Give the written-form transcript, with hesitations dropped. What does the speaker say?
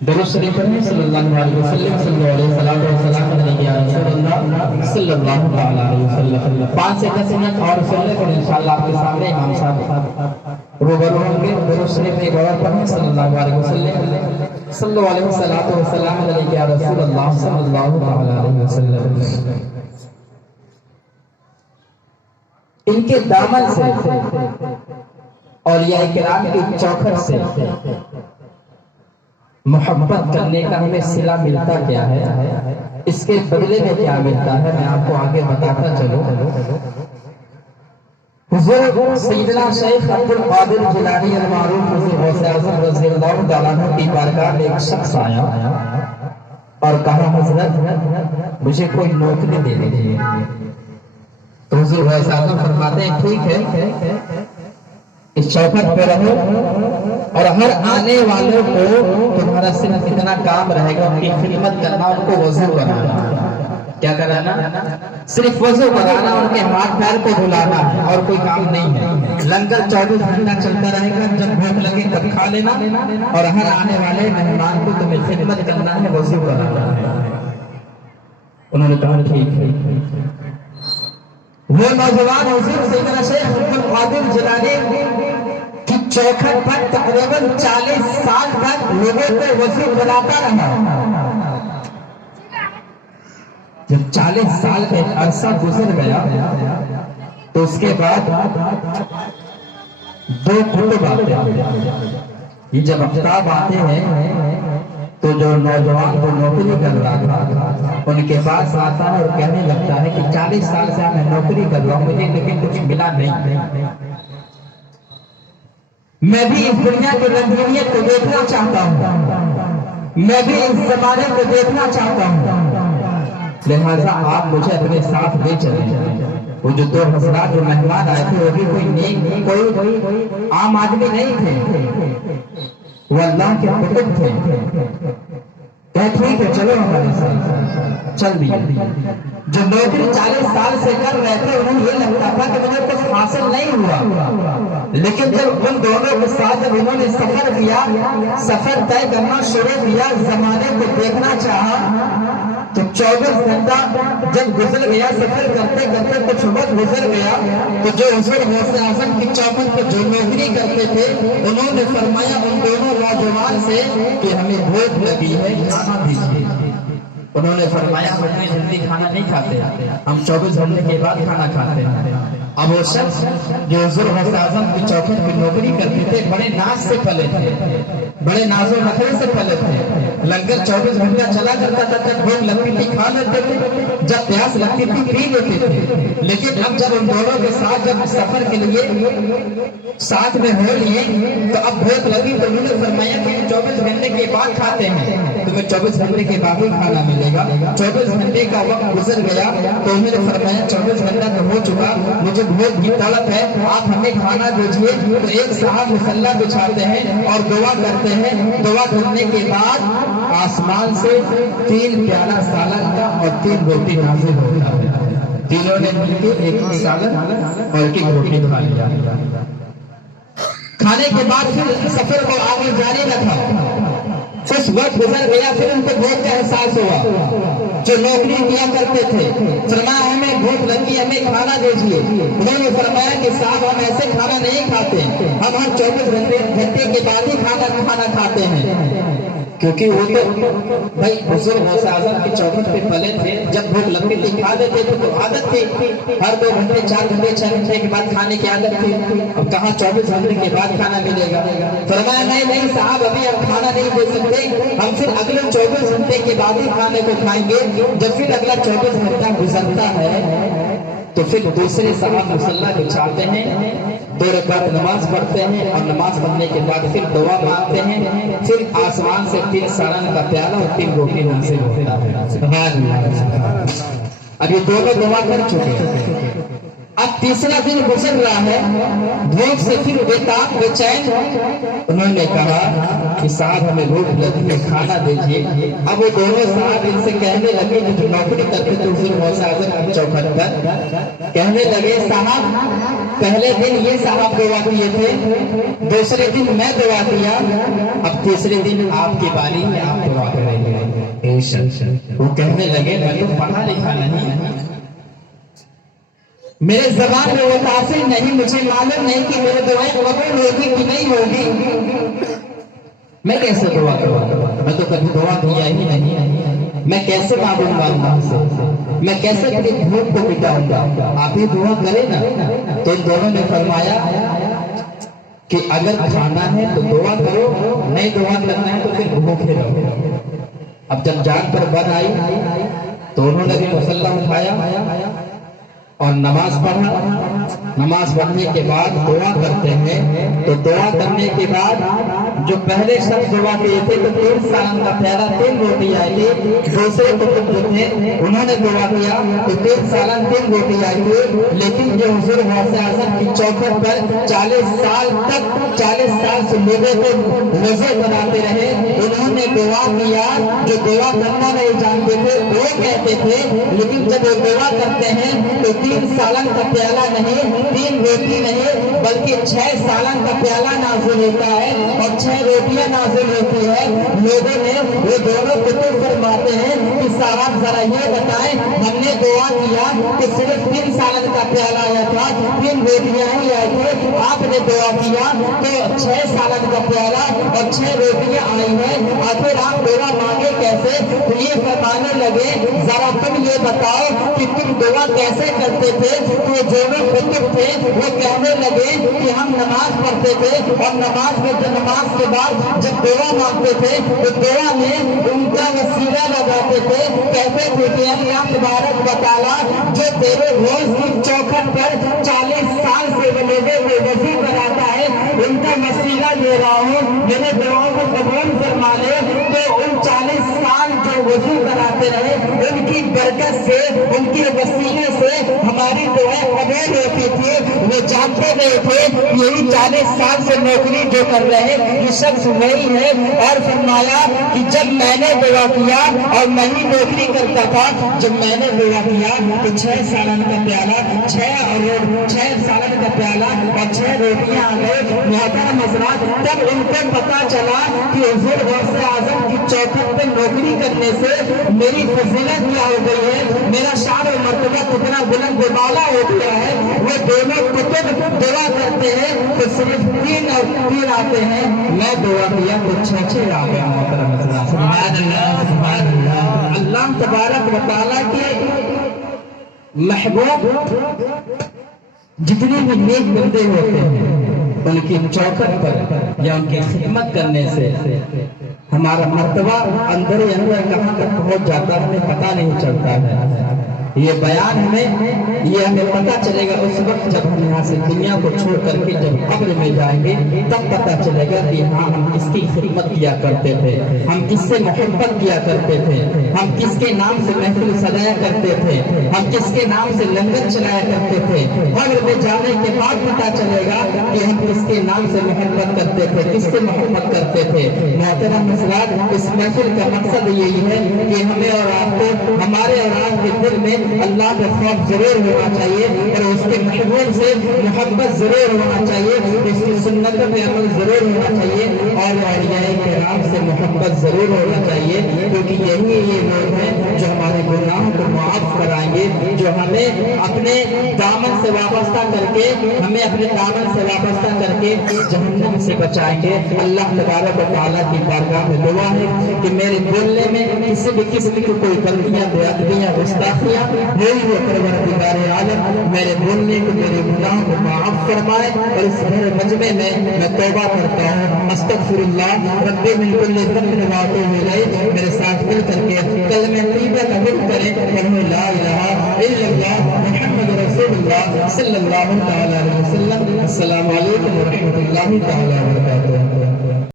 درود شریف پڑھیں صلی اللہ علیہ وسلم صلی اللہ علیہ وسلم یا رسول اللہ صلی اللہ علیہ وسلم. 5 سے 10 منٹ اور سن لیں پھر انشاءاللہ آپ کے سامنے امام صاحب روبرو ہوں گے. درود شریف ایک اور پڑھیں صلی اللہ علیہ وسلم صلی اللہ علیہ وسلم یا رسول اللہ صلی اللہ علیہ وسلم. ان کے دامن سے اولیاء کرام کی چوکھٹ سے محبت کرنے کا ہمیں صلہ ملتا کیا ہے، اس کے بدلے میں کیا ملتا ہے، میں آپ کو آگے بتاتا چلوں. حضور سیدنا شیخ عبد القادر جیلانی المعروف حضور غوث اعظم رضی اللہ تعالیٰ عنہ کی بارگاہ میں ایک شخص آیا اور کہا حضرت مجھے کوئی نوکری دے دیجیے. تو حضور غوث اعظم فرماتے ہیں ٹھیک ہے، اس چوکھٹ پہ رہو اور ہر آنے والوں کو تمہارا صرف اتنا کام رہے گا ان کی خدمت کرنا، ان کو وضو کرانا. کیا کرانا؟ صرف وضو کرانا، ان کے ہاتھ پیر کو دھلانا ہے اور کوئی کام نہیں ہے. لنگر 24 گھنٹہ چلتا رہے گا، جب بھوک لگے تب کھا لینا اور ہر آنے والے مہمان کو تمہیں خدمت کرنا ہے، وضو کرانا ہے. انہوں نے کہا ٹھیک ہے. وہ نوجوان حضور سیدنا شیخ عبد القادر جیلانی کی چوکھٹ پر تقریباً 40 سال تک لوگوں کو وضو کراتا رہا. جب 40 سال کا عرصہ گزر گیا تو اس کے بعد 2 کتب آتے ہیں. یہ جب افتاب آتے ہیں تو جو نوجوان کو نوکری کر رہا تھا ان کے پاس آتا ہے اور کہنے لگتا ہے کہ 40 سال سے میں نوکری کر رہا ہوں، مجھے لیکن کچھ ملا نہیں. میں بھی اس دنیا کی رنگینیت کو دیکھنا چاہتا ہوں، میں بھی اس زمانے کو دیکھنا چاہتا ہوں، لہذا آپ مجھے اپنے ساتھ لے چلیں. وہ جو 2 حضرات جو مہمان آئے تھے وہ بھی کوئی نیک کوئی عام آدمی نہیں تھے، وہ اللہ کے قطب تھے. ٹھیک ہے چلو ہمارے ساتھ چل دیا. جو نوکری 40 سال سے کر رہے تھے انہیں یہ لگتا تھا کہ مجھے کچھ حاصل نہیں ہوا، لیکن جب ان دونوں کے ساتھ جب انہوں نے سفر کیا، سفر طے کرنا شروع کیا، زمانے کو دیکھنا چاہا تو 24 گھنٹہ جب گزر گیا، سفر کرتے کرتے کچھ وقت گزر گیا تو جو حضور غوث اعظم کی چوکھٹ پر جو نوکری کرتے تھے انہوں نے فرمایا ان دونوں نوجوان سے کہ ہمیں بھوک لگی ہے، کھانا دیجیے. انہوں نے فرمایا ہم اتنی جلدی کھانا نہیں کھاتے، ہم 24 گھنٹے کے بعد کھانا کھاتے ہیں. اب وہ شخص جو حضور غوث اعظم کی چوکھٹ پہ نوکری کرتے تھے بڑے ناز سے پلے تھے، بڑے ناز و نخرے سے پلے تھے. لنگر 24 گھنٹہ چلا کرتا تھا، جب بھوک لگتی تھی کھا لیتے تھے، جب پیاس لگتی تھی پی لیتے تھے. لیکن اب جب ان دونوں کے ساتھ جب سفر کے لیے ساتھ میں ہو لیے تو اب بھوک لگی تو انہوں نے فرمایا کہ 24 گھنٹے کے بعد کھاتے ہیں، تمہیں 24 گھنٹے کے بعد ہی کھانا ملے گا. 24 گھنٹے کا وقت گزر گیا تو انہوں نے فرمایا 24 گھنٹہ تو ہو چکا، مجھے بھوک کی تڑپ ہے، آپ ہمیں کھانا دیجیے. تو ایک صاحب مصلی بچھاتے ہیں اور دعا کرتے ہیں. دعا کرنے کے بعد آسمان سے 3 پیالہ سالن کا اور 3 روٹی نازل ہوتا ہے. تینوں نے مل کے ایک سالن اور ایک روٹی کھا لیا. کھانے کے بعد پھر سفر کو آگے جاری رکھا. کچھ وقت گزر گیا، پھر ان کو بھوک کا احساس ہوا. جو نوکری کیا کرتے تھے فرمایا ہمیں بھوک لگی، ہمیں کھانا دیجیے. انہوں نے فرمایا کہ صاحب ہم ایسے کھانا نہیں کھاتے، ہم ہر 24 گھنٹے کے بعد ہی کھانا کھاتے ہیں. کیونکہ وہ تو بھائی حضور غوث اعظم کی چوکھٹ پہ پلے تھے، جب بھوک لگتی تھی کھا لیتے تھے تو عادت تھی. ہر 2 گھنٹے 4 گھنٹے 6 گھنٹے کے بعد کھانے کی عادت تھی. اب کہاں 24 گھنٹے کے بعد کھانا ملے گا؟ فرمایا نہیں صاحب ابھی ہم کھانا نہیں دے سکتے، ہم پھر اگلے 24 گھنٹے کے بعد ہی کھانے کو کھائیں گے. جب پھر اگلا 24 گھنٹہ گزرتا ہے تو پھر دوسرے صاحب مصلی بچھاتے ہیں، 2 رکعت نماز پڑھتے ہیں اور نماز پڑھنے کے بعد پھر دعا مانگتے ہیں. پھر آسمان سے 3 سالن کا پیالہ اور 3 روٹی نازل ہوتا ہے. سبحان اللہ. اب یہ دونوں دعا کر چکے ہیں. اب تیسرا دن گزر رہا ہے، دھوپ سے پھر بےتاب بے چین، انہوں نے کہا کہ صاحب ہمیں بھوک لگی ہے، کھانا دیجیے۔ اب وہ دونوں صاحب ان سے کہنے لگے کہ جو نوکری کرتے تھے حضور غوث اعظم کی چوکھٹ پر، کہنے لگے صاحب پہلے دن یہ صاحب دعا کیے تھے، دوسرے دن میں دعا کیا، اب تیسرے دن آپ کی باری میں آپ دعا کریں گے۔ وہ کہنے لگے میں تو پڑھا لکھا نہیں، میرے زبان میں وہ تاثیر نہیں، مجھے معلوم نہیں کہ میرے دعائیں قبول ہوگی کہ نہیں ہوگی، میں کیسے دعا کروں؟ میں تو کبھی دعا کیا ہی نہیں، میں کیسے معلوم مانگا سے، میں کیسے کبھی بھوک کو مٹاؤں گا؟ آپ ہی دعا کریں نا۔ تو ان دونوں نے فرمایا کہ اگر کھانا ہے تو دعا کرو، نہیں دعا کرنا ہے تو پھر بھوکے رہو۔ اب جب جان پر بن آئی تو انہوں نے بھی مصلی اٹھایا اور نماز پڑھا۔ نماز پڑھنے کے بعد دعا کرتے ہیں، تو دعا کرنے کے بعد جو پہلے شخص دعا کیے تھے تو 3 سالن کا پیالہ 3 روٹی آئی تھی، دوسرے کتب جو تھے انہوں نے دعا کیا تو 3 سالن 3 روٹی آئی تھی، لیکن جو حضور غوث اعظم کی چوکھٹ پر 40 سال تک 40 سال سے لوگوں کو روزے بناتے رہے، انہوں نے دعا کیا جو دعا کرنا نہیں جانتے تھے وہ کہتے تھے، لیکن جب وہ دعا کرتے ہیں تو 3 سالن کا پیالہ نہیں، 3 روٹی نہیں، بلکہ 6 سالن کا پیالہ نازل ہوتا ہے اور 6 روٹیاں نازل ہوتی ہے۔ لوگوں نے وہ دونوں کتب فرماتے ہیں کہ صاحب ذرا یہ بتائیں، ہم نے دعا کیا کہ صرف 3 سالن کا پیالہ آیا تھا، 3 روٹیاں ہی آئی تھی، آپ نے دعا کیا تو 6 سالن کا پیالہ اور 6 روٹیاں آئی ہیں، آخر آپ دعا مانگے کیسے؟ تو یہ فرمانے لگے ذرا تم یہ بتاؤ کہ تم دعا کیسے کرتے تھے؟ تو جو لوگ کتب تھے وہ کہنے لگے کہ ہم نماز پڑھتے تھے اور نماز کے بعد جب دعا مانگتے تھے تو دعا میں ان کا وسیلہ لگاتے تھے، کہتے تھے کہ اللہ تبارک و تعالیٰ جو تیرے روز کی چوکھٹ پر 40 سال سے وہ لوگوں کو وضو کراتا ہے، ان کا وسیلہ لے رہا ہوں، میرے دعاؤں کو قبول فرما لے۔ تو ان 40 سال جو وضو کراتے رہے ان کی برکت سے، ان کے وسیلے سے ہماری دعائیں قبول ہوتی تھی۔ وہ جانتے نہیں تھے یہی 40 سال سے نوکری جو کر رہے یہ شخص وہی ہے، اور فرمایا کہ جب میں نے دعا کیا اور میں ہی نوکری کرتا تھا، جب میں نے دعا کیا تو 6 سالن کا پیالہ 6 سالن کا پیالہ اور 6 روٹیاں آ گئے۔ محترم حضرات، تب ان کو پتا چلا کہ حضور غوث اعظم کی چوکھٹ پہ نوکری کرنے سے میری فضیلت کیا ہو گئی ہے، میرا شان و مرتبہ کتنا بلند و بالا ہو گیا ہے۔ وہ دونوں کتب دعا کرتے ہیں تو صرف 3 اور 3 آتے ہیں، میں دعا کیا تو 6 آ گئے۔ محترم حضرات، سبحان اللہ سبحان اللہ۔ اللہ تبارک و تعالیٰ کے محبوب جتنے بھی نیک بندے ہوتے ہیں ان کی چوکھٹ پر یا ان کی خدمت کرنے سے ہمارا مرتبہ اندر ہی اندر کہاں تک پہنچ جاتا ہے ہمیں پتہ نہیں چلتا ہے۔ یہ بیان ہمیں پتہ چلے گا اس وقت جب ہم یہاں سے دنیا کو چھوڑ کر کے جب قبر میں جائیں گے، تب پتہ چلے گا کہ ہاں ہم کس کی خدمت کیا کرتے تھے، ہم کس سے محبت کیا کرتے تھے، ہم کس کے نام سے محفل سجایا کرتے تھے، ہم کس کے نام سے لنگر چلایا کرتے تھے۔ قبر میں جانے کے بعد پتہ چلے گا کہ ہم کس کے نام سے محبت کرتے تھے، کس سے محبت کرتے تھے۔ محترم حضرات، اس محفل کا مقصد یہی ہے کہ ہمیں اور آپ کو، ہمارے اور آپ کے دل میں اللہ کا خوف ضرور ہونا چاہیے اور اس کے محبوب سے محبت ضرور ہونا چاہیے، اس کی سنتوں پہ عمل ضرور ہونا چاہیے اور اولیاء کرام سے محبت ضرور ہونا چاہیے، کیونکہ یہی یہ لوگ ہیں جو ہمارے گناہوں کو معاف کرائیں گے، جو ہمیں اپنے دامن سے وابستہ کر کے جہنم سے بچائیں گے۔ اللہ تبارک و تعالیٰ کی بارگاہ میں دعا ہے کہ میرے بولنے میں کسی بھی قسم کی کوئی غلطیاں، بے ادبیاں، گستاخیاں ہوئی ہو، پروردگار عالم میرے بولنے کو، میرے گناہوں کو معاف فرمائے، اور اس بھرے مجمع میں میں توبہ کرتا ہوں، استغفر اللہ ربی من کل ذنب و اتوب الیہ۔ میرے ساتھ مل کر کے کلمہ طیبہ قبول کریں، کہو لا الہ الا اللہ محمد رسول اللہ صلی اللہ تعالی علیہ وسلم۔ السلام علیکم ورحمۃ اللہ تعالی وبرکاتہ۔